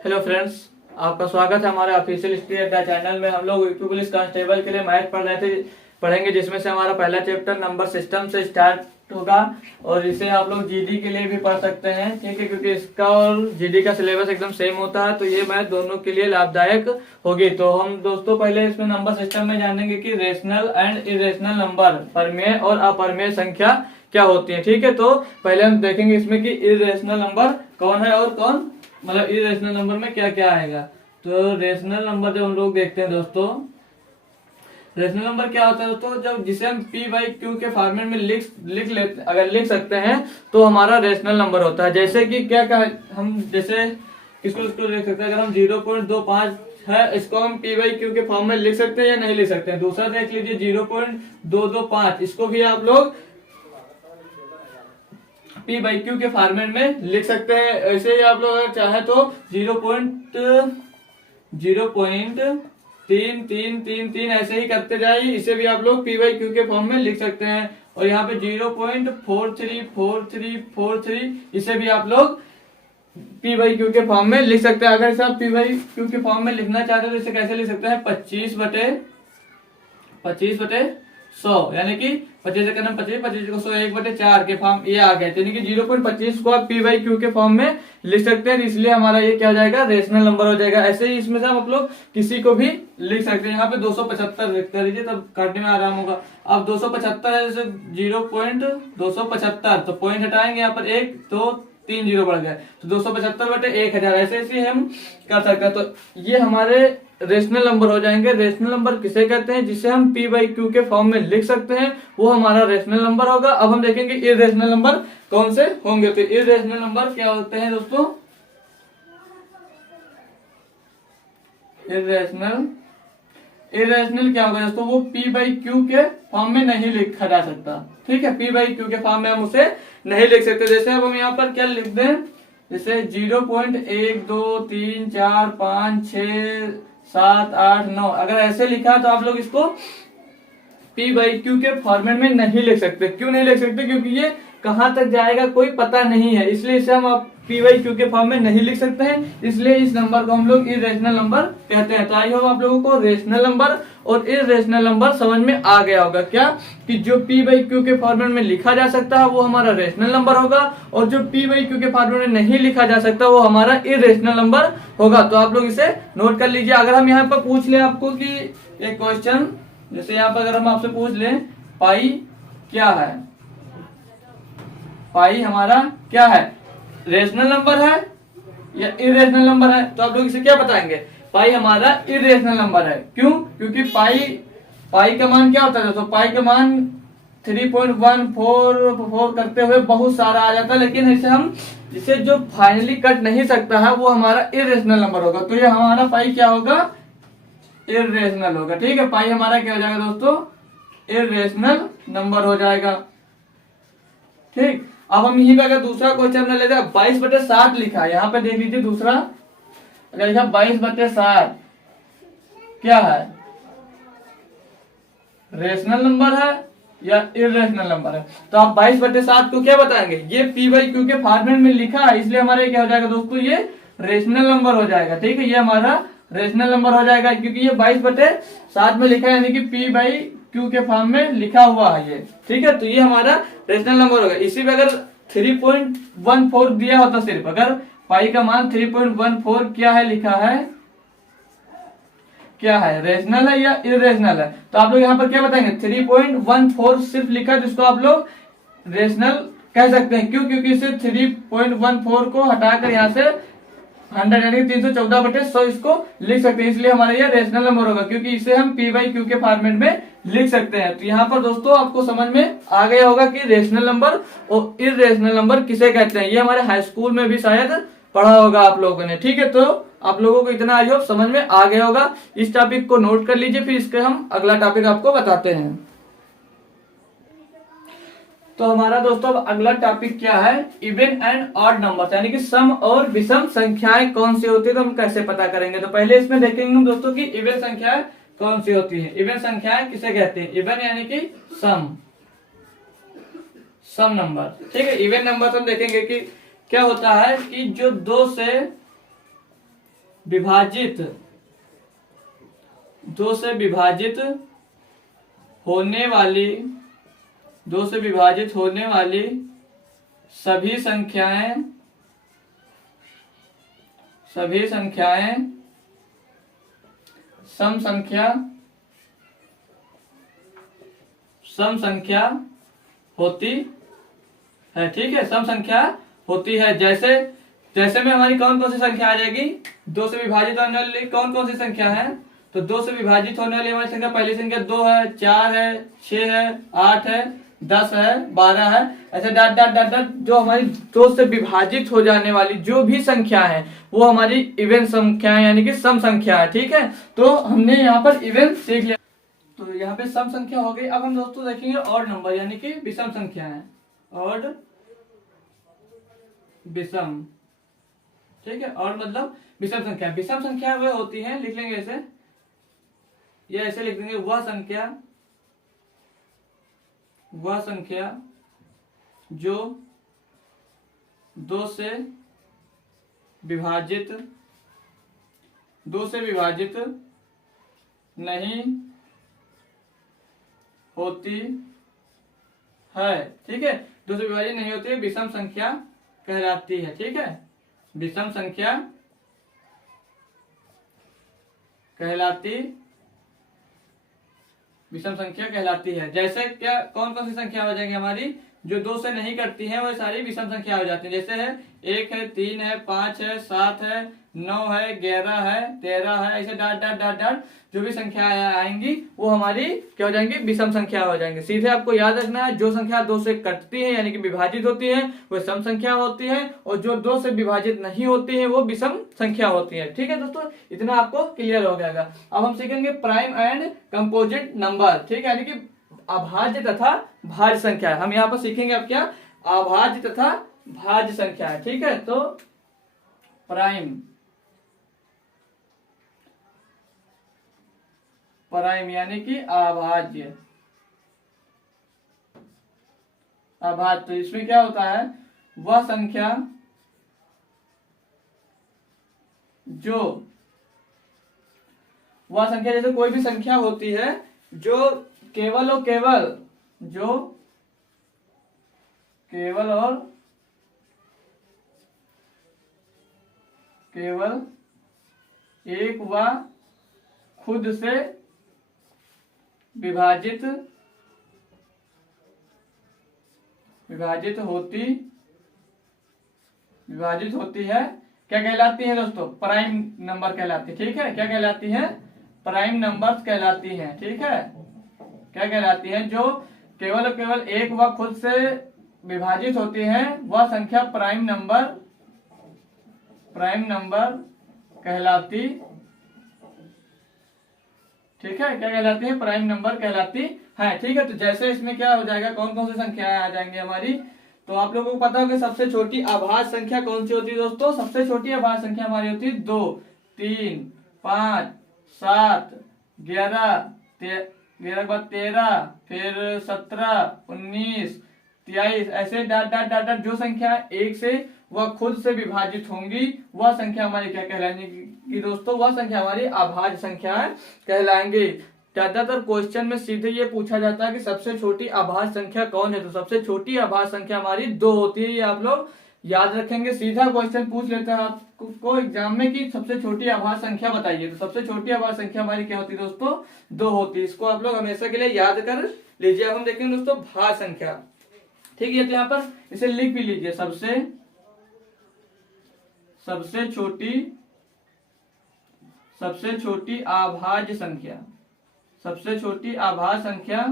Hello friends, आपका स्वागत है हमारे ऑफिशियल हिस्ट्री अड्डा चैनल में। हम लोग यूपी पुलिस कांस्टेबल के लिए मैथ पढ़ेंगे, जिसमें से हमारा पहला चैप्टर नंबर सिस्टम से स्टार्ट होगा और इसे आप लोग जीडी के लिए भी पढ़ सकते हैं, ठीक है, क्योंकि इसका और जीडी का सिलेबस एकदम सेम होता है, तो ये मैथ दोनों के लिए लाभदायक होगी। तो हम दोस्तों पहले इसमें नंबर सिस्टम में जानेंगे कि रेशनल एंड इरेशनल नंबर, परमेय और अपरमेय संख्या क्या होती है। ठीक है, तो पहले हम देखेंगे इसमें कि इरेशनल नंबर कौन है और कौन, मतलब इरेशनल नंबर में क्या क्या आएगा। तो रेशनल नंबर जब हम लोग देखते हैं दोस्तों, रेशनल नंबर क्या होता है दोस्तों, जब जिसे हम पी बाई क्यू के फॉर्मेट में लिख सकते हैं तो हमारा रेशनल नंबर होता है। जैसे कि क्या हम जैसे किसको लिख सकते हैं, अगर हम 0.25 है, इसको हम पी बाई क्यू के फॉर्म में लिख सकते हैं या नहीं लिख सकते हैं। दूसरा देख लीजिए 0.225, इसको भी आप लोग पी बाई क्यू के फॉर्मेट में लिख सकते हैं। ऐसे ही आप लोग अगर चाहे तो 0.33333 ऐसे ही करते जाइए, इसे भी आप लोग पी बाई क्यू के फॉर्म में लिख सकते हैं। और यहाँ पे 0.434343 इसे भी आप लोग पी बाई क्यू के फॉर्म में लिख सकते हैं। अगर इसे आप पी बाई क्यू के फॉर्म में लिखना चाहते हैं तो इसे कैसे लिख सकते हैं, 25/100, यानी कि 25 का नाम 25 को 100 1/4 के फॉर्म ये आ गए, यानी कि 0.25 को आप पी बाई क्यू के फॉर्म में लिख सकते हैं, इसलिए हमारा ये क्या हो जाएगा, रेशनल नंबर हो जाएगा। ऐसे ही इसमें से आप लोग किसी को भी लिख सकते हैं। यहाँ पे 275 लिख कर लीजिए, तब काटने में आराम होगा। अब 275 है, जैसे 0.275, तो पॉइंट हटाएंगे, यहाँ पर 1 2 3 0 बढ़ गए, तो 275/1000 ऐसे ऐसे हम कर सकते हैं। तो ये हमारे रेशनल नंबर हो जाएंगे। रेशनल नंबर किसे कहते हैं, जिसे हम पी बाई क्यू के फॉर्म में लिख सकते हैं, वो हमारा रेशनल नंबर होगा। अब हम देखेंगे इरेशनल नंबर कौन से होंगे। तो इरेशनल नंबर क्या होते हैं दोस्तों, इरेशनल क्या होगा दोस्तों, वो पी बाई क्यू के फॉर्म में नहीं लिखा जा सकता। ठीक है, पी बाई क्यू के फॉर्म में हम उसे नहीं लिख सकते। जैसे अब हम यहाँ पर क्या लिख दें, जैसे 0.1 2 3 4 5 6 7 8 9, अगर ऐसे लिखा तो आप लोग इसको पी बाई क्यू के फॉर्मेट में नहीं लिख सकते। क्यों नहीं लिख सकते, क्योंकि ये कहां तक जाएगा कोई पता नहीं है, इसलिए इसे हम पी बाई क्यू के फॉर्म में नहीं लिख सकते हैं। इसलिए इस नंबर को हम लोग इरेशनल नंबर कहते हैं। तो आई होप आप लोगों को रेशनल नंबर और इरेशनल नंबर समझ में आ गया होगा, क्या कि जो पी बाई क्यू के फॉर्मेट में लिखा जा सकता है वो हमारा रेशनल नंबर होगा, और जो पी बाई क्यू के फॉर्मेट में नहीं लिखा जा सकता वो हमारा इरेशनल नंबर होगा। तो आप लोग इसे नोट कर लीजिए। अगर हम यहाँ पर पूछ ले आपको कि एक क्वेश्चन, जैसे यहाँ पर अगर हम आपसे पूछ लें पाई क्या है, पाई हमारा क्या है, रेशनल नंबर है या इरेशनल नंबर है, तो आप लोग इसे क्या बताएंगे, पाई हमारा इरेशनल नंबर है। क्यों, क्योंकि पाई का मान क्या होता है दोस्तों, पाई का मान 3.144 करते हुए बहुत सारा आ जाता है, लेकिन इसे हम जिसे जो फाइनली कट नहीं सकता है वो हमारा इरेशनल नंबर होगा। तो ये हमारा पाई क्या होगा, इरेशनल होगा। ठीक है, पाई हमारा क्या हो जाएगा दोस्तों, इरेशनल नंबर हो जाएगा। ठीक, अब हम यहीं पे अगर दूसरा क्वेश्चन लेते हैं, 22/7 लिखा है, यहाँ पे देख लीजिए दूसरा, अगर लिखा 22/7 क्या है, रेशनल नंबर है या इरेशनल नंबर है। तो आप 22/7 को क्या बताएंगे, ये पी बाई क्यू के फॉर्मेट में लिखा है, इसलिए हमारे क्या हो जाएगा दोस्तों, ये रेशनल नंबर हो जाएगा। ठीक है, ये हमारा रेशनल नंबर हो जाएगा, क्योंकि ये 22/7 में लिखा है, यानी कि पी बाई क्यू के फॉर्म में लिखा हुआ है ये। ठीक है, तो ये हमारा रेशनल नंबर होगा। इसी में अगर 3.14 दिया होता, सिर्फ अगर पाई का मान 3.14 क्या है लिखा है, क्या है, रेशनल है या इरेशनल है, तो आप लोग यहाँ पर क्या बताएंगे, 3.14 सिर्फ लिखा है, जिसको आप लोग रेशनल कह सकते हैं। क्यों, क्योंकि इसे 3.14 को हटाकर यहाँ से 100 यानी 314/100 इसको लिख सकते हैं, इसलिए हमारा ये रेशनल नंबर होगा, क्योंकि इसे हम पी बाई क्यू के फॉर्मेट में लिख सकते हैं। तो यहाँ पर दोस्तों आपको समझ में आ गया होगा कि रेशनल नंबर और इरेशनल नंबर किसे कहते हैं। ये हमारे हाई स्कूल में भी शायद पढ़ा होगा आप लोगों ने। ठीक है, तो आप लोगों को इतना आई होप समझ में आ गया होगा। इस टॉपिक को नोट कर लीजिए, फिर इसके हम अगला टॉपिक आपको बताते हैं। तो हमारा दोस्तों अब अगला टॉपिक क्या है, इवन एंड ऑड नंबर्स, यानी कि सम और विषम संख्याएं कौन सी होती है, तो हम कैसे पता करेंगे। तो पहले इसमें देखेंगे हम दोस्तों कि इवन संख्याएं कौन सी होती है। इवन संख्याएं किसे कहते हैं, इवन यानी कि सम नंबर। ठीक है, इवन नंबर हम देखेंगे कि क्या होता है कि जो 2 से विभाजित, दो से विभाजित होने वाली, दो से विभाजित होने वाली सभी संख्याएं, सभी संख्याएं सम संख्या, सम संख्या होती है। ठीक है, सम संख्या होती है। जैसे जैसे में हमारी कौन कौन सी संख्या आ जाएगी, दो से विभाजित होने वाली कौन कौन सी संख्या है, तो दो से विभाजित होने वाली हमारी संख्या, पहली संख्या 2 है, 4 है, 6 है, 8 है, 10 है, 12 है, ऐसे डॉट डॉट डॉट डॉट जो हमारी दो से विभाजित हो जाने वाली जो भी संख्या है वो हमारी इवन संख्या है, यानी कि सम संख्या है। ठीक है, तो हमने यहाँ पर इवन सीख लिया, तो यहाँ पे सम संख्या हो गई। अब हम दोस्तों देखेंगे ऑड नंबर, यानी कि विषम संख्या है, ऑड विषम। ठीक है, और मतलब विषम संख्या, विषम संख्या वह होती है, लिख लेंगे ऐसे, या ऐसे लिख देंगे, वह संख्या, वह संख्या जो दो से विभाजित, दो से विभाजित नहीं होती है। ठीक है, दो से विभाजित नहीं होती है, विषम संख्या कहलाती है। ठीक है, विषम संख्या कहलाती, विषम संख्या कहलाती है। जैसे क्या, कौन कौन सी संख्या हो जाएगी हमारी, जो दो से नहीं करती हैं वो सारी विषम संख्या हो जाती है। जैसे है 1 है, 3 है, 5 है, 7 है, 9 है, 11 है, 13 है, ऐसे डॉट डॉट डॉट डॉट जो भी संख्या आएंगी वो हमारी क्या हो जाएंगी, विषम संख्या हो जाएंगे। सीधे आपको याद रखना है, जो संख्या दो से कटती है यानी कि विभाजित होती है वो सम संख्या होती है, और जो दो से विभाजित नहीं होती है वो विषम संख्या होती है। ठीक है दोस्तों, इतना आपको क्लियर हो जाएगा। अब हम सीखेंगे प्राइम एंड कंपोजिट नंबर। ठीक है, यानी कि अभाज्य तथा भाज्य संख्या। हम यहाँ पर सीखेंगे अब क्या, अभाज्य तथा भाज्य संख्या है। ठीक है, तो प्राइम, प्राइम यानी कि अभाज्य, अभाज्य, तो इसमें क्या होता है, वह संख्या जो, वह संख्या जैसे कोई भी संख्या होती है जो केवल और केवल, जो केवल और केवल एक व खुद से विभाजित, विभाजित होती, विभाजित होती है, क्या कहलाती है दोस्तों, प्राइम नंबर कहलाती है। ठीक है, क्या कहलाती है, प्राइम नंबर्स कहलाती है। ठीक है, क्या कहलाती है, जो केवल और केवल एक व खुद से विभाजित होती है वह संख्या प्राइम नंबर, प्राइम नंबर कहलाती। ठीक है, क्या कहलाती है, प्राइम नंबर कहलाती है। ठीक है, तो जैसे इसमें क्या हो जाएगा, कौन कौन सी संख्याएं आ जाएंगी हमारी, तो आप लोगों को पता होगा सबसे छोटी अभाज्य संख्या कौन सी होती है दोस्तों, सबसे छोटी अभाज्य संख्या हमारी होती है 2, 3, 5, 7, 11, 11 के बाद 13, फिर 17, 19, 23, ऐसे डॉट डॉट डॉट डॉट जो संख्या एक से वह खुद से विभाजित होंगी वह संख्या हमारी क्या कहलाएंगी दोस्तों, वह संख्या हमारी अभाज्य संख्या कहलाएंगी। ज्यादातर क्वेश्चन में सीधे ये पूछा जाता है कि सबसे छोटी अभाज्य संख्या कौन है, तो सबसे छोटी अभाज्य संख्या हमारी 2 होती है। ये आप लोग याद रखेंगे, सीधा क्वेश्चन पूछ लेता है आपको एग्जाम में कि सबसे छोटी अभाज्य संख्या बताइए, तो सबसे छोटी अभाज्य संख्या हमारी क्या होती है दोस्तों, 2 होती है। इसको आप लोग हमेशा के लिए याद कर लीजिए। अब हम देखेंगे दोस्तों भाज्य संख्या। ठीक है, तो यहाँ पर इसे लिख भी लीजिए, सबसे छोटी अभाज्य संख्या, सबसे छोटी अभाज्य संख्या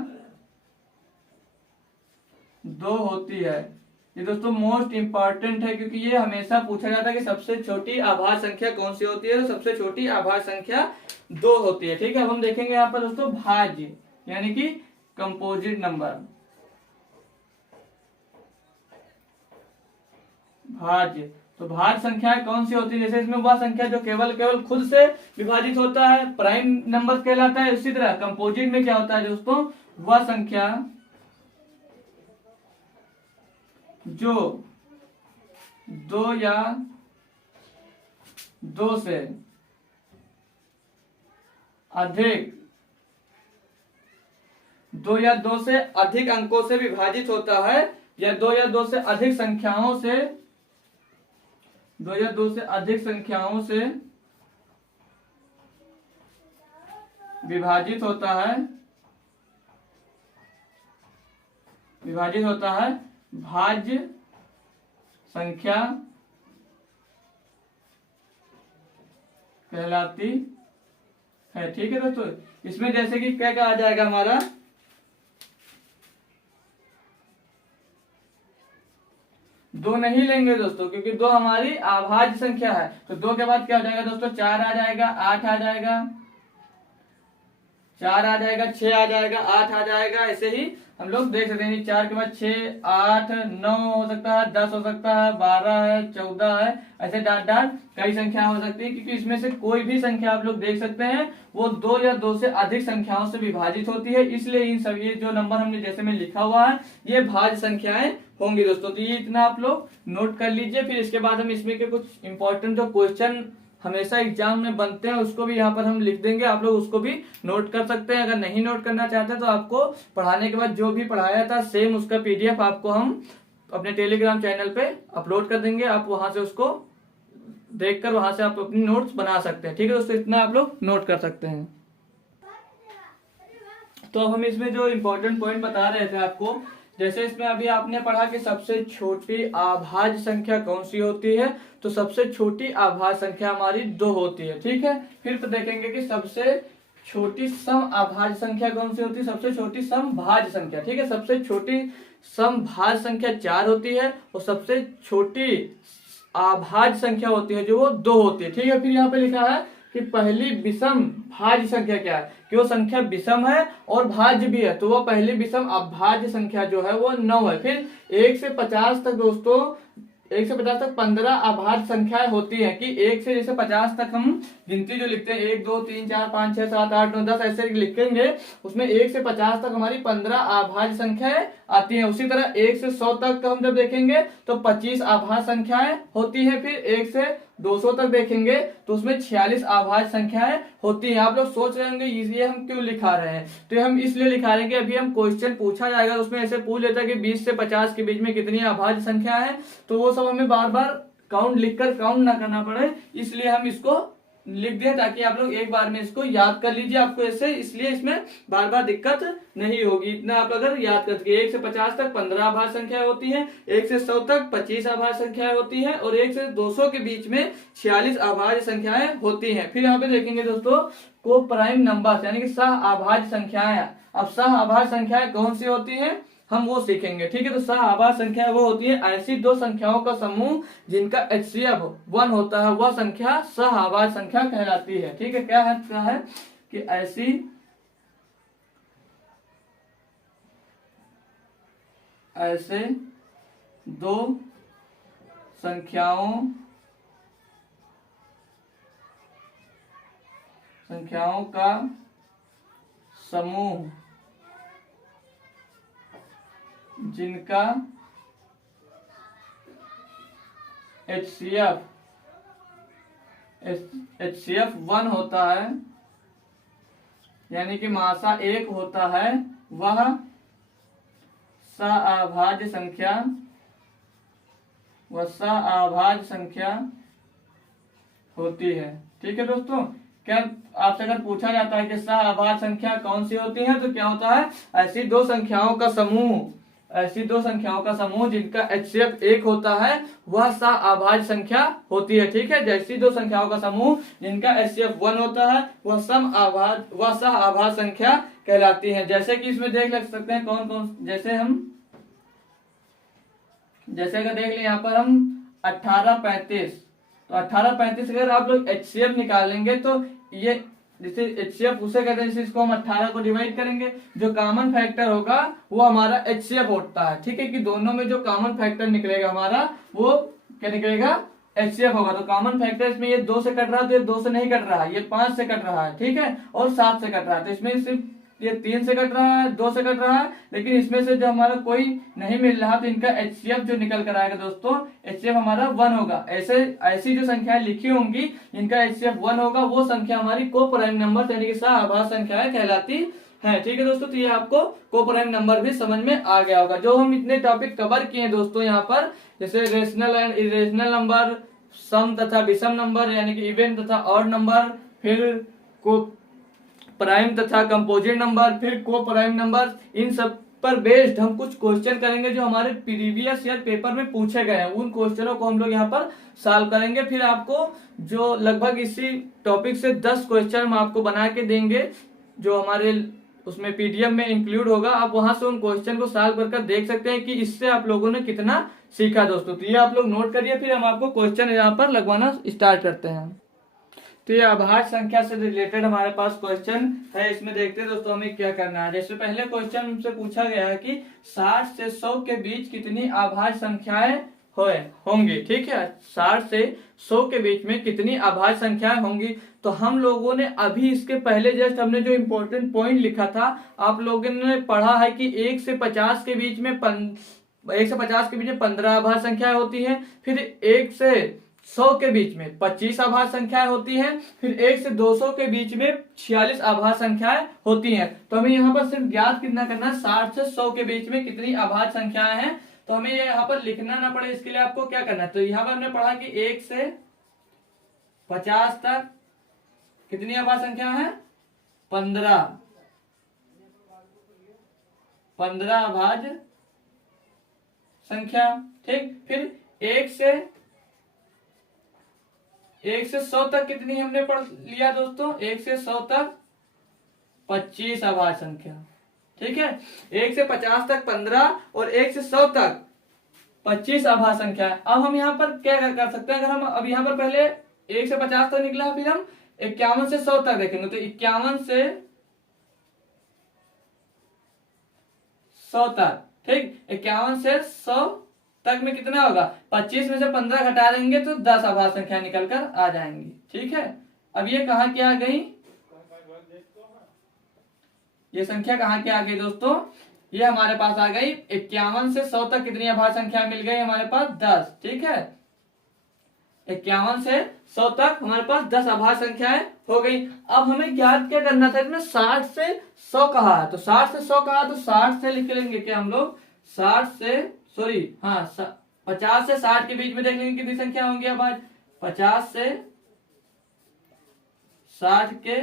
2 होती है। ये दोस्तों मोस्ट इंपॉर्टेंट है, क्योंकि ये हमेशा पूछा जाता है कि सबसे छोटी अभाज्य संख्या कौन सी होती है, तो सबसे छोटी अभाज्य संख्या 2 होती है। ठीक है, अब हम देखेंगे यहाँ पर दोस्तों भाज्य यानी कि कंपोजिट नंबर, भाज्य, तो भाज्य संख्या कौन सी होती है, जैसे इसमें वह संख्या जो केवल खुद से विभाजित होता है प्राइम नंबर कहलाता है। इसी तरह कंपोजिट में क्या होता है दोस्तों, वह संख्या जो 2 या 2 से अधिक दो या दो से अधिक अंकों से विभाजित होता है, या दो या दो से अधिक संख्याओं से, दो या दो से अधिक संख्याओं से विभाजित होता है, विभाजित होता है भाज्य संख्या कहलाती है। ठीक है दोस्तों, इसमें जैसे कि क्या क्या आ जाएगा हमारा, दो नहीं लेंगे दोस्तों, क्योंकि दो हमारी अभाज्य संख्या है। तो दो के बाद क्या हो जाएगा दोस्तों, 4 आ जाएगा, 8 आ जाएगा, 4 आ जाएगा, 6 आ जाएगा, 8 आ जाएगा। ऐसे ही हम लोग देख सकते हैं, 4 के बाद 6, 8, 9 हो सकता है, 10 हो सकता है, 12 है, 14 है, ऐसे डाट डाट कई संख्या हो सकती है। क्योंकि इसमें से कोई भी संख्या आप लोग देख सकते हैं वो दो या दो से अधिक संख्याओं से विभाजित होती है, इसलिए इन सभी जो नंबर हमने जैसे में लिखा हुआ है ये भाज्य संख्याएं होंगी दोस्तों। तो ये इतना आप लोग नोट कर लीजिए। फिर इसके बाद हम इसमें के कुछ इंपॉर्टेंट जो क्वेश्चन हमेशा एग्जाम में बनते हैं उसको भी यहाँ पर हम लिख देंगे, आप लोग उसको भी नोट कर सकते हैं। अगर नहीं नोट करना चाहते तो आपको पढ़ाने के बाद जो भी पढ़ाया था सेम उसका पीडीएफ आपको हम अपने टेलीग्राम चैनल पे अपलोड कर देंगे, आप वहां से उसको देखकर वहां से आप अपनी नोट्स बना सकते हैं। ठीक है दोस्तों, इतना आप लोग नोट कर सकते हैं। तो अब हम इसमें जो इम्पोर्टेंट पॉइंट बता रहे थे आपको, जैसे इसमें अभी आपने पढ़ा कि सबसे छोटी अभाज्य संख्या कौन सी होती है, तो सबसे छोटी अभाज्य संख्या हमारी 2 होती है। ठीक है, फिर तो देखेंगे कि सबसे छोटी सम अभाज्य संख्या कौन सी होती है, सबसे छोटी सम भाज्य संख्या। ठीक है, सबसे छोटी सम भाज्य संख्या 4 होती है और सबसे छोटी अभाज्य संख्या होती है जो वो 2 होती है। ठीक है, फिर यहाँ पे लिखा है कि पहली विषम भाज्य संख्या क्या है, कि वो संख्या विषम है और भाज्य भी है, तो वो पहली विषम अभाज्य संख्या जो है वो 9 है। फिर 1 से 50 तक दोस्तों, 1 से 50 तक 15 अभाज्य संख्याएं होती हैं, कि 1 से जैसे 50 तक हम गिनती जो लिखते हैं 1 2 3 4 5 6 7 8 9 10 ऐसे लिखेंगे, उसमें 1 से 50 तक हमारी 15 अभाज्य संख्याएं आती हैं। उसी तरह 1 से 100 तक हम जब देखेंगे तो 25 अभाज्य संख्याएं होती है। फिर 1 से 200 तक देखेंगे तो उसमें 46 अभाज्य संख्याएं होती हैं। आप लोग सोच रहे होंगे ये हम क्यों लिखा रहे हैं, तो हम इसलिए लिखा रहे हैं कि अभी हम क्वेश्चन पूछा जाएगा तो उसमें ऐसे पूछ लेता है कि 20 से 50 के बीच में कितनी अभाज्य संख्या है, तो वो सब हमें बार बार काउंट लिखकर काउंट ना करना पड़े, इसलिए हम इसको लिख दिया ताकि आप लोग एक बार में इसको याद कर लीजिए। आपको ऐसे इसलिए इसमें बार बार दिक्कत नहीं होगी। इतना आप अगर याद करके 1 से 50 तक 15 अभाज्य संख्या होती है, 1 से 100 तक 25 अभाज्य संख्याएं होती है और 1 से 200 के बीच में 46 अभाज्य संख्याएं होती हैं। फिर यहाँ पे देखेंगे दोस्तों को प्राइम नंबर यानी कि सह अभाज्य संख्याएं। अब सह अभाज्य संख्याएं कौन सी होती है हम वो सीखेंगे। ठीक है, तो सह अभाज्य संख्या वो होती है ऐसी दो संख्याओं का समूह जिनका HCF 1 होता है, वह संख्या सह अभाज्य संख्या कहलाती है। ठीक है, क्या है कि ऐसे दो संख्याओं का समूह जिनका HCF 1 होता है यानी कि मासा 1 होता है, वह सअभाज्य संख्या होती है। ठीक है दोस्तों, क्या आपसे अगर पूछा जाता है कि सअभाज्य संख्या कौन सी होती है, तो क्या होता है ऐसी दो संख्याओं का समूह जिनका HCF 1 होता है वह सअभाज्य संख्या होती है। ठीक है, जैसी दो संख्याओं का समूह जिनका HCF 1 होता है वह सअभाज्य संख्या कहलाती है। जैसे कि इसमें देख लग सकते हैं कौन कौन, जैसे अगर देख लें यहाँ पर हम 1835, तो 1835 अगर आप लोग HCF निकालेंगे तो ये जैसे HCF उसे कहते हैं, इसको हम 18 को डिवाइड करेंगे, जो कॉमन फैक्टर होगा वो हमारा HCF होता है। ठीक है, कि दोनों में जो कॉमन फैक्टर निकलेगा हमारा वो क्या निकलेगा HCF होगा। तो कॉमन फैक्टर इसमें ये 2 से कट रहा है तो ये 2 से नहीं कट रहा है, ये 5 से कट रहा है। ठीक है, और 7 से कट रहा है, तो इसमें सिर्फ ये 3 से कट रहा है, 2 से कट रहा है, लेकिन इसमें से जो हमारा कोई नहीं मिल रहा तो इनका HCF जो निकल कर आएगा दोस्तों, HCF हमारा 1 होगा। ऐसी जो संख्याएं लिखी होंगी इनका HCF 1 होगा, वो संख्या हमारी को प्राइम नंबर यानी कि सहआभाज्य संख्याएं कहलाती है। ठीक है दोस्तों, तो ये आपको को प्राइम नंबर भी समझ में आ गया होगा। जो हम इतने टॉपिक कवर किए हैं दोस्तों यहाँ पर, जैसे रेशनल एंड इरेशनल नंबर, सम तथा विषम नंबर यानी कि इवन तथा ऑड नंबर, फिर को प्राइम तथा कंपोजिट नंबर, फिर को प्राइम नंबर, इन सब पर बेस्ड हम कुछ क्वेश्चन करेंगे जो हमारे प्रीवियस ईयर पेपर में पूछे गए हैं। उन क्वेश्चनों को हम लोग यहाँ पर सॉल्व करेंगे। फिर आपको जो लगभग इसी टॉपिक से 10 क्वेश्चन हम आपको बना के देंगे जो हमारे उसमें PDF में इंक्लूड होगा। आप वहां से उन क्वेश्चन को सॉल्व कर देख सकते हैं कि इससे आप लोगों ने कितना सीखा दोस्तों। तो ये आप लोग नोट करिए, फिर हम आपको क्वेश्चन यहाँ पर लगवाना स्टार्ट करते हैं। तो ये अभाज्य संख्या से रिलेटेड हमारे पास क्वेश्चन है, इसमें देखते हैं दोस्तों हमें क्या करना है। जैसे पहले क्वेश्चन हमसे पूछा गया है कि 60 से 100 के बीच कितनी अभाज्य संख्याएं होंगी। ठीक है, 60 से 100 के बीच में कितनी अभाज्य संख्याएं होंगी। तो हम लोगों ने अभी इसके पहले जस्ट हमने जो इम्पोर्टेंट पॉइंट लिखा था, आप लोगों ने पढ़ा है कि 1 से 50 के बीच में 15 अभाज्य संख्याएं होती हैं, फिर 1 से 100 के बीच में 25 अभाज्य संख्याएं होती हैं, फिर 1 से 200 के बीच में 46 अभाज्य संख्याएं होती हैं। तो हमें यहाँ पर सिर्फ ज्ञात कितना करना है, 60 से 100 के बीच में कितनी अभाज्य संख्याएं हैं। तो हमें यहाँ पर लिखना ना पड़े, इसके लिए आपको क्या करना है, तो यहाँ पर हमने पढ़ा कि 1 से 50 तक कितनी अभाज्य संख्या है, 15 अभाज्य संख्या। ठीक, फिर 1 से 100 तक कितनी हमने पढ़ लिया दोस्तों, 1 से 100 तक 25 अभाज्य संख्या। ठीक है, 1 से 50 तक 15 और 1 से 100 तक 25 अभाज्य संख्या है। अब हम यहाँ पर क्या कर सकते हैं, अगर हम अब यहाँ पर पहले 1 से 50 तक निकला, फिर हम 51 से 100 तक देखेंगे। तो 51 से 100 तक, ठीक, 51 से 100 तक में कितना होगा, 25 में से 15 घटा देंगे तो 10 अभाज्य संख्या निकल कर आ जाएंगी। ठीक है, अब ये कहाँ की आ गई, ये संख्या कहाँ की आ गई दोस्तों, ये हमारे पास आ गई 51 से 100 तक कितनी अभाज्य संख्या मिल गई हमारे पास, 10। ठीक है, 51 से 100 तक हमारे पास 10 अभाज्य संख्याएं हो गई। अब हमें ज्ञात क्या करना था, इसमें 60 से 100 कहा है, तो 60 से 100 कहा तो 60 से लिख लेंगे क्या हम लोग, 50 से 60 के बीच में देख लेंगे कितनी संख्या होंगी अभाज्य, 50 से 60 के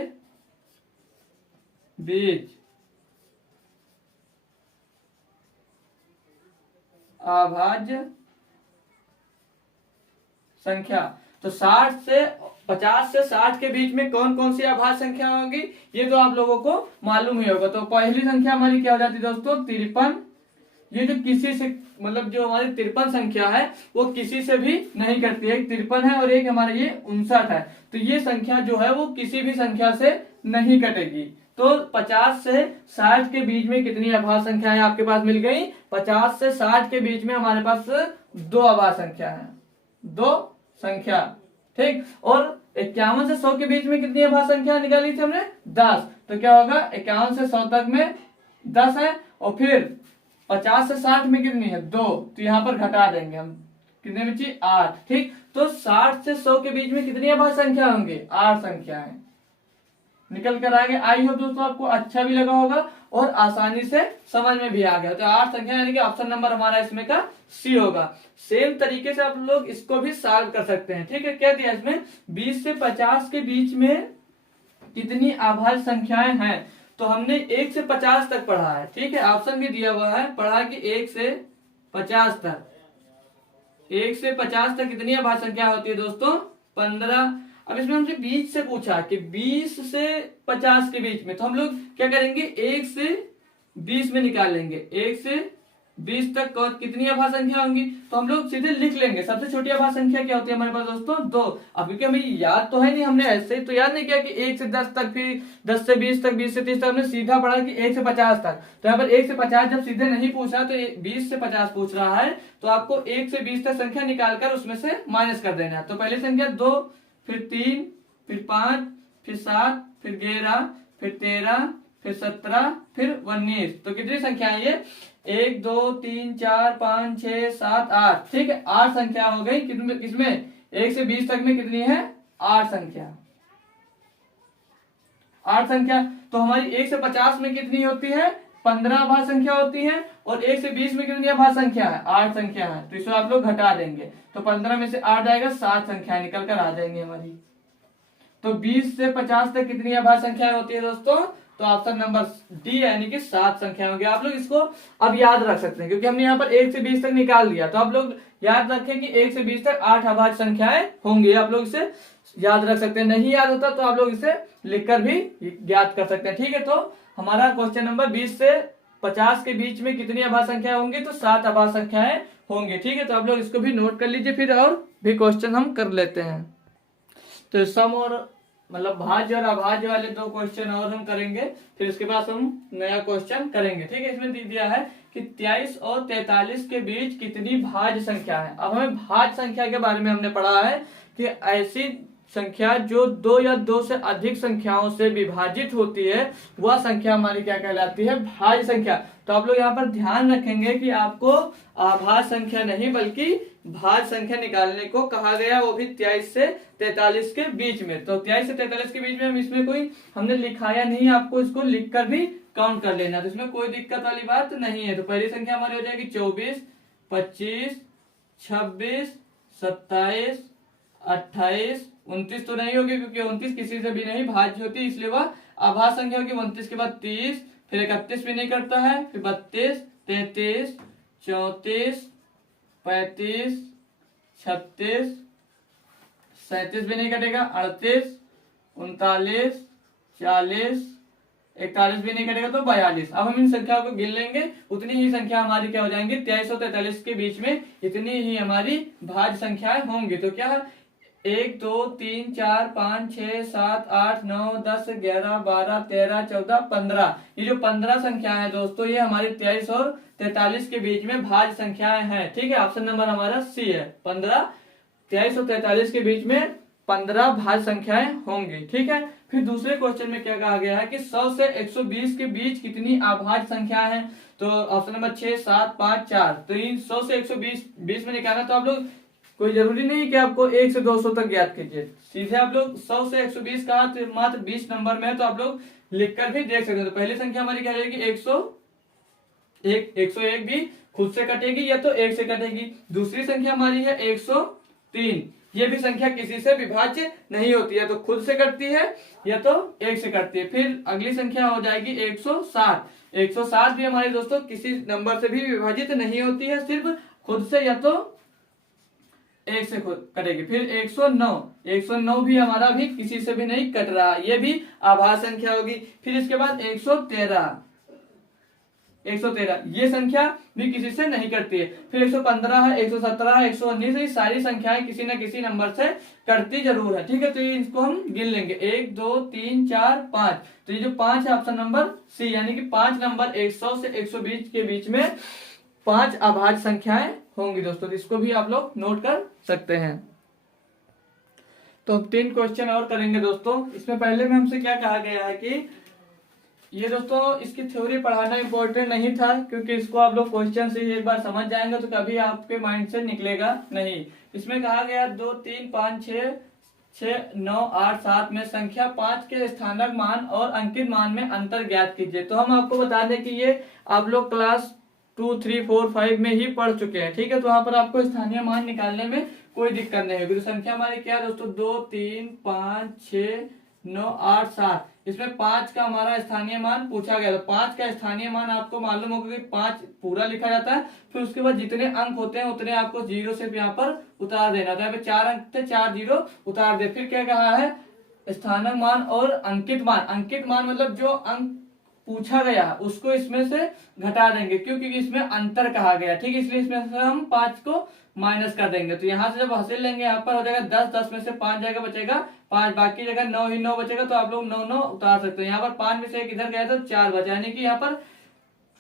बीच अभाज्य संख्या। तो 50 से 60 के बीच में कौन कौन सी अभाज्य संख्या होंगी, ये तो आप लोगों को मालूम ही होगा। तो पहली संख्या हमारी क्या हो जाती है दोस्तों, 53। ये जो किसी से मतलब जो हमारी 53 संख्या है वो किसी से भी नहीं कटती है, एक 53 है और एक हमारा ये 59 है। तो ये संख्या जो है वो किसी भी संख्या से नहीं कटेगी। तो 50 से 60 के बीच में कितनी अभाज्य संख्याएं आपके पास मिल गई, 50 से 60 के बीच में हमारे पास 2 अभाज्य संख्या है, 2 संख्या। ठीक, और 51 से 100 के बीच में कितनी अभाज्य संख्या निकाली थी हमने, 10। तो क्या होगा, 51 से 100 तक में 10 है, और फिर 50 से 60 में कितनी है, 2। तो यहाँ पर घटा देंगे हम, कितने बची, 8। ठीक, तो 60 से 100 के बीच में कितनी अभाज्य संख्या होंगी, 8 संख्याएं निकल कर आ गए। आई होप दोस्तों आपको अच्छा भी लगा होगा और आसानी से समझ में भी आ गया। तो 8 संख्या यानी कि ऑप्शन नंबर हमारा इसमें का C होगा। सेम तरीके से आप लोग इसको भी सॉल्व कर सकते हैं। ठीक है, क्या दिया इसमें, 20 से 50 के बीच में कितनी अभाज्य संख्याएं हैं। तो हमने 1 से 50 तक पढ़ा है। ठीक है, ऑप्शन भी दिया हुआ है, पढ़ा कि 1 से 50 तक, 1 से 50 तक कितनी अभाज्य संख्या होती है दोस्तों, 15। अब इसमें हमसे 20 से पूछा कि 20 से 50 के बीच में, तो हम लोग क्या करेंगे, 1 से 20 में निकाल लेंगे, 1 से 20 तक कितनी अभाज्य संख्या होंगी। तो हम लोग सीधे लिख लेंगे, सबसे छोटी अभाज्य संख्या क्या होती है हमारे पास दोस्तों, 2। अब क्योंकि हमें याद तो है नहीं, हमने ऐसे ही तो याद नहीं किया कि 1 से 10 तक, फिर 10 से 20 तक, 20 से 30 तक, हमने सीधा पढ़ा कि 1 से 50 तक। तो यहाँ पर 1 से 50 जब सीधे नहीं पूछा तो 20 से 50 पूछ रहा है, तो आपको 1 से 20 तक संख्या निकालकर उसमें से माइनस कर देना है। तो पहली संख्या 2, फिर 3, फिर 5, फिर 7, फिर 11, फिर 13, फिर 17, फिर 19। तो कितनी संख्या है ये? 1 2 3 4 5 6 7 8। ठीक है, 8 संख्या हो गई। किसमें? 1 से 20 तक में कितनी है? 8 संख्या। 8 संख्या। तो हमारी 1 से 50 में कितनी होती है? 15 अभाज्य संख्या होती है। और 1 से 20 में कितनी अभाज्य संख्या है? 8 संख्या है। तो इसको आप लोग घटा देंगे तो 15 में से 8 जाएगा, 7 संख्या निकल कर आ जाएंगी हमारी। तो 20 से 50 तक कितनी अभाज्य संख्या होती है दोस्तों? तो ऑप्शन नंबर डी यानी कि 7 संख्या होगी। आप लोग इसको अब याद रख सकते हैं क्योंकि हमने यहाँ पर 1 से 20 तक निकाल दिया। तो आप लोग याद रखें कि 1 से 20 तक 8 अभाज्य संख्याएं होंगी। आप लोग इसे याद रख सकते हैं। नहीं याद होता तो आप लोग इसे लिखकर भी याद कर सकते हैं। ठीक है, तो हमारा क्वेश्चन नंबर 20 से 50 के बीच में कितनी अभाज्य संख्या होंगी? तो 7 अभाज्य संख्याएं होंगी। ठीक है, तो आप लोग इसको भी नोट कर लीजिए। फिर और भी क्वेश्चन हम कर लेते हैं। तो सम और मतलब भाज्य और अभाज्य वाले 2 क्वेश्चन और हम करेंगे, फिर इसके बाद हम नया क्वेश्चन करेंगे। ठीक है, इसमें दे दिया है कि 23 और 43 के बीच कितनी भाज्य संख्या है। अब हमें भाज्य संख्या के बारे में हमने पढ़ा है कि ऐसी संख्या जो 2 या 2 से अधिक संख्याओं से विभाजित होती है वह संख्या हमारी क्या कहलाती है? भाज्य संख्या। तो आप लोग यहाँ पर ध्यान रखेंगे कि आपको अभाज्य संख्या नहीं बल्कि भाज्य संख्या निकालने को कहा गया, वो भी 23 से 43 के बीच में। तो 23 से 43 के बीच में हम इसमें कोई हमने लिखाया नहीं, आपको इसको लिखकर भी काउंट कर लेना। तो इसमें कोई दिक्कत वाली बात नहीं है। तो पहली संख्या हमारी हो जाएगी 24, 25, 26, 27, 28, 29 तो नहीं होगी क्योंकि 29 किसी से भी नहीं भाज्य होती, इसलिए वह अभाज्य संख्या होगी। 29 के बाद 30, फिर 31 भी नहीं करता है, फिर 32, 33, 34, 35, 36, 37 भी नहीं कटेगा, 38, 39, 40, 41 भी नहीं कटेगा, तो 42। अब हम इन संख्याओं को गिन लेंगे, उतनी ही संख्या हमारी क्या हो जाएंगी? 23 और 43 के बीच में इतनी ही हमारी भाज्य संख्याएं होंगी। तो क्या है? 1 2 3 4 5 6 7 8 9 10 11 12 13 14 15। ये जो 15 संख्या है दोस्तों, ये हमारी 23 और 43 के बीच में भाज्य संख्याएं हैं। ठीक है, ऑप्शन नंबर हमारा सी है। 15, 23 और 43 के बीच में 15 भाज्य संख्याएं होंगी। ठीक है, फिर दूसरे क्वेश्चन में क्या कहा गया है कि 100 से 120 के बीच कितनी अभाज्य संख्या है? तो ऑप्शन नंबर 6 7 5 4। तो इन 100 से 120 में निकालना, तो आप लोग कोई जरूरी नहीं कि आपको 1 से 200 तक ज्ञात कीजिए, सीधे आप लोग 100 से 120 का तो मात्र 20 नंबर में है, तो आप लोग लिखकर भी देख सकते हैं। तो पहली संख्या हमारी क्या रहेगी? 101 भी खुद से कटेगी या तो 1 से कटेगी। दूसरी संख्या हमारी है 103, ये भी संख्या किसी से विभाज्य नहीं होती है, तो खुद से कटती है या तो 1 से कटती है। फिर अगली संख्या हो जाएगी 107। 107 भी हमारे दोस्तों किसी नंबर से भी विभाजित नहीं होती है, सिर्फ खुद से या तो 1 से कटेगी। फिर 109 भी हमारा भी किसी से भी नहीं कट रहा, ये भी अभाज्य संख्या होगी। फिर इसके बाद 113 ये संख्या भी किसी से नहीं कटती है। फिर 115 है, 117 है, 119 है, ये सारी संख्याएं किसी न किसी नंबर से कटती जरूर है। ठीक है, तो ये इसको हम गिन लेंगे 1 2 3 4 5। तो ये जो 5 है ऑप्शन नंबर सी, यानी कि 5 नंबर 100 से 120 के बीच में 5 अभाज्य संख्याएं होंगी दोस्तों। तो इसको भी आप लोग नोट कर सकते हैं। तो हम 3 क्वेश्चन और करेंगे दोस्तों। इसमें पहले में हमसे क्या कहा गया है कि ये दोस्तों इसकी थ्योरी पढ़ाना इंपॉर्टेंट नहीं था, क्योंकि इसको आप लोग क्वेश्चन से एक बार समझ जाएंगे तो कभी आपके माइंड से निकलेगा नहीं। इसमें कहा गया 2 3 5 6 9 8 7 में संख्या 5 के स्थानक मान और अंकित मान में अंतर ज्ञात कीजिए। तो हम आपको बता दें कि ये आप लोग क्लास 2 3 4 5 में ही पढ़ चुके हैं। ठीक है, तो वहां पर आपको स्थानीय मान निकालने में कोई दिक्कत नहीं होगी। तो संख्या हमारी क्या है दोस्तों? 2 3 5 6 9 8 7। इसमें 5 का हमारा स्थानीय मान पूछा गया। तो 5 का स्थानीय मान आपको मालूम होगा कि 5 पूरा लिखा जाता है, फिर उसके बाद जितने अंक होते हैं उतने आपको 0 से यहाँ पर उतार देना था। यहाँ पे 4 अंक थे, 4 0 उतार दे। फिर क्या कहा है? स्थानक मान और अंकित मान। अंकित मान मतलब जो अंक पूछा गया उसको इसमें से घटा देंगे, क्योंकि इसमें अंतर कहा गया। ठीक है, इसलिए इसमें से हम 5 को माइनस कर देंगे। तो यहाँ से जब हासिल लेंगे यहाँ पर हो जाएगा 10, 10 में से 5 जाएगा, बचेगा 5, बाकी जगह 9 ही 9 बचेगा। तो आप लोग 9 9 उतार सकते हैं। यहाँ पर 5 में से एक इधर गया तो 4 बचा, यानी कि यहाँ पर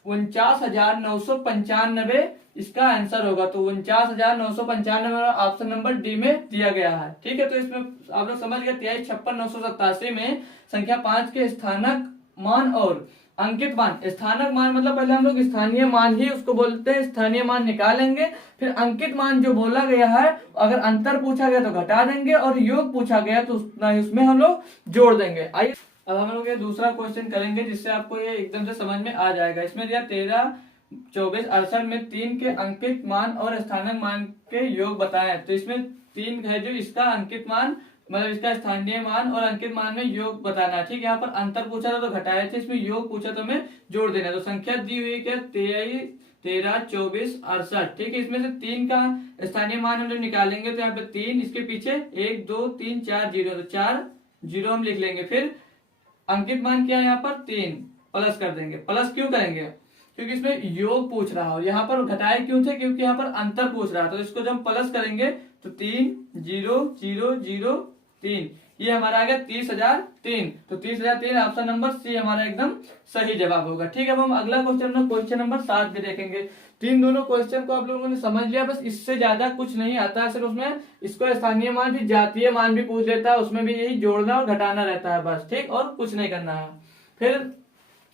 49,995 इसका आंसर होगा। तो 49,995 ऑप्शन नंबर डी में दिया गया है। ठीक है, तो इसमें आप लोग समझ गए 23 56 987 में संख्या 5 के स्थानक मान और अंकित मान। स्थानक मान मतलब पहले हम लोग स्थानीय मान ही उसको बोलते हैं, स्थानीय मान निकालेंगे, फिर अंकित मान जो बोला गया है अगर अंतर पूछा गया तो घटा देंगे और योग पूछा गया तो उतना ही उसमें हम लोग जोड़ देंगे। आइए अब हम लोग ये दूसरा क्वेश्चन करेंगे जिससे आपको ये एकदम से समझ में आ जाएगा। इसमें दिया 13, 24, 68 में 3 के अंकित मान और स्थानक मान के योग बताएं। तो इसमें 3 है जो इसका अंकित मान मतलब इसका स्थानीय मान और अंकित मान में योग बताना है। ठीक है, यहाँ पर अंतर पूछा था तो घटाया थे, इसमें योग पूछा तो हमें जोड़ देना है। तो संख्या दी हुई है क्या 13, 24, 68। ठीक है, इसमें से 3 का स्थानीय मान हम जब निकालेंगे तो यहाँ पे 3, इसके पीछे 1, 2, 3, 4 जीरो, तो 4 जीरो हम लिख लेंगे। फिर अंकित मान क्या है यहाँ पर 3 प्लस कर देंगे। प्लस क्यों करेंगे? क्योंकि इसमें योग पूछ रहा हो। यहाँ पर घटाए क्यों थे? क्योंकि यहाँ पर अंतर पूछ रहा था। तो इसको जब हम प्लस करेंगे तो 3, 0, 0, 0, 3, ये हमारा आ गया 30,003। तो 30,003 ऑप्शन नंबर सी हमारा एकदम सही जवाब होगा। ठीक है, अब हम अगला क्वेश्चन नंबर 7 भी देखेंगे। तीन दोनों क्वेश्चन को आप लोगों ने समझ लिया, बस इससे ज्यादा कुछ नहीं आता है। सिर्फ उसमें इसको स्थानीय मान भी जातीय मान भी पूछ लेता है, उसमें भी यही जोड़ना और घटाना रहता है बस। ठीक, और कुछ नहीं करना है। फिर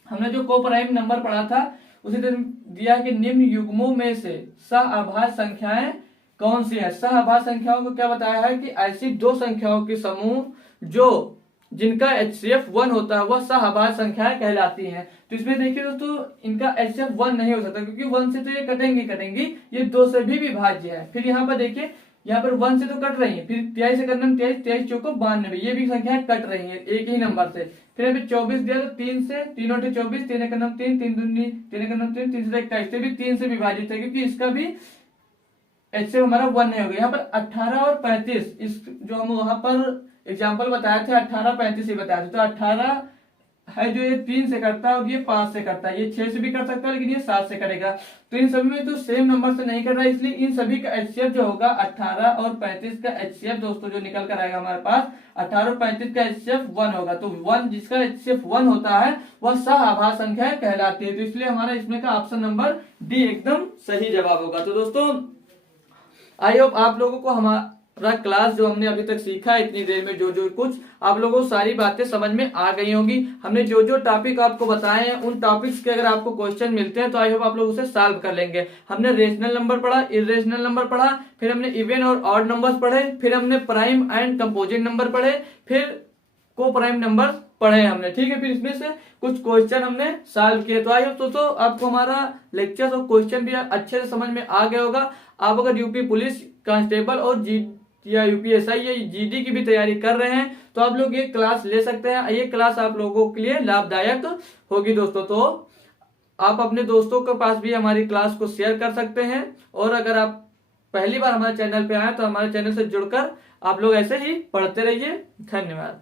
हमने जो को प्राइम नंबर पढ़ा था उसी दिन दिया कि निम्न युग्मों में से सहआभाज्य संख्याएं कौन सी है। सहआभाज्य संख्याओं को क्या बताया है कि ऐसी दो संख्याओं के समूह जो जिनका HCF 1 होता है वह सहआभाज्य संख्याएं कहलाती हैं। तो इसमें देखिए दोस्तों इनका HCF 1 नहीं हो सकता क्योंकि 1 से तो ये कटेंगी, ये 2 से भी विभाज्य है। फिर यहाँ पर देखिए यहाँ पर 1 से तो कट रही है, फिर 23 से करना 23, 23 चौको 92, ये भी संख्याएं कट रही है एक ही नंबर से। फिर अभी 24 दिया तो 3 से 3 और 24, 3 का नाम 3, 3 दूनी 3 का नाम 3, 3 से 21 भी 3 से विभाजित है क्योंकि इसका भी HCF हमारा 1 नहीं हो गया। यहाँ पर 18 और 35 इस जो हम वहां पर एग्जाम्पल बताए थे 18, 35 ही बताए थे। तो 18 है जो ये 3 से करता है और ये 5 से करता है, ये 6 से भी कर सकता है लेकिन ये 7 से करेगा। तो इन सभी में तो सेम नंबर से नहीं कर रहा है, इसलिए इन सभी का HCF जो होगा 18 और 35 का HCF दोस्तों जो निकल कर आएगा हमारे पास 18 और 35 का HCF 1 होगा। तो 1 जिसका HCF 1 होता है वह सहआभाज्य संख्या कहलाती है। तो इसलिए हमारा इसमें का ऑप्शन नंबर डी एकदम सही जवाब होगा। तो दोस्तों आई होप आप लोगों को हमारा क्लास जो हमने अभी तक सीखा है इतनी देर में जो कुछ आप लोगों को सारी बातें समझ में आ गई होंगी। हमने जो टॉपिक आपको बताए हैं उन टॉपिक्स के अगर आपको क्वेश्चन मिलते हैं तो आई होप आप लोग उसे सॉल्व कर लेंगे। हमने रेशनल नंबर पढ़ा, इरेशनल नंबर पढ़ा, फिर हमने इवन और ऑड नंबर्स पढ़े, फिर हमने प्राइम एंड कंपोजिट नंबर पढ़े, फिर को प्राइम नंबर पढ़े हमने। ठीक है, फिर इसमें से कुछ क्वेश्चन हमने सॉल्व किए। तो आई होप दोस्तों आपको हमारा लेक्चर और क्वेश्चन भी अच्छे से समझ में आ गया होगा। आप अगर यूपी पुलिस कांस्टेबल और या UPSI या GD की भी तैयारी कर रहे हैं तो आप लोग ये क्लास ले सकते हैं। ये क्लास आप लोगों के लिए लाभदायक होगी दोस्तों। तो आप अपने दोस्तों के पास भी हमारी क्लास को शेयर कर सकते हैं। और अगर आप पहली बार हमारे चैनल पे आए तो हमारे चैनल से जुड़कर आप लोग ऐसे ही पढ़ते रहिए। धन्यवाद।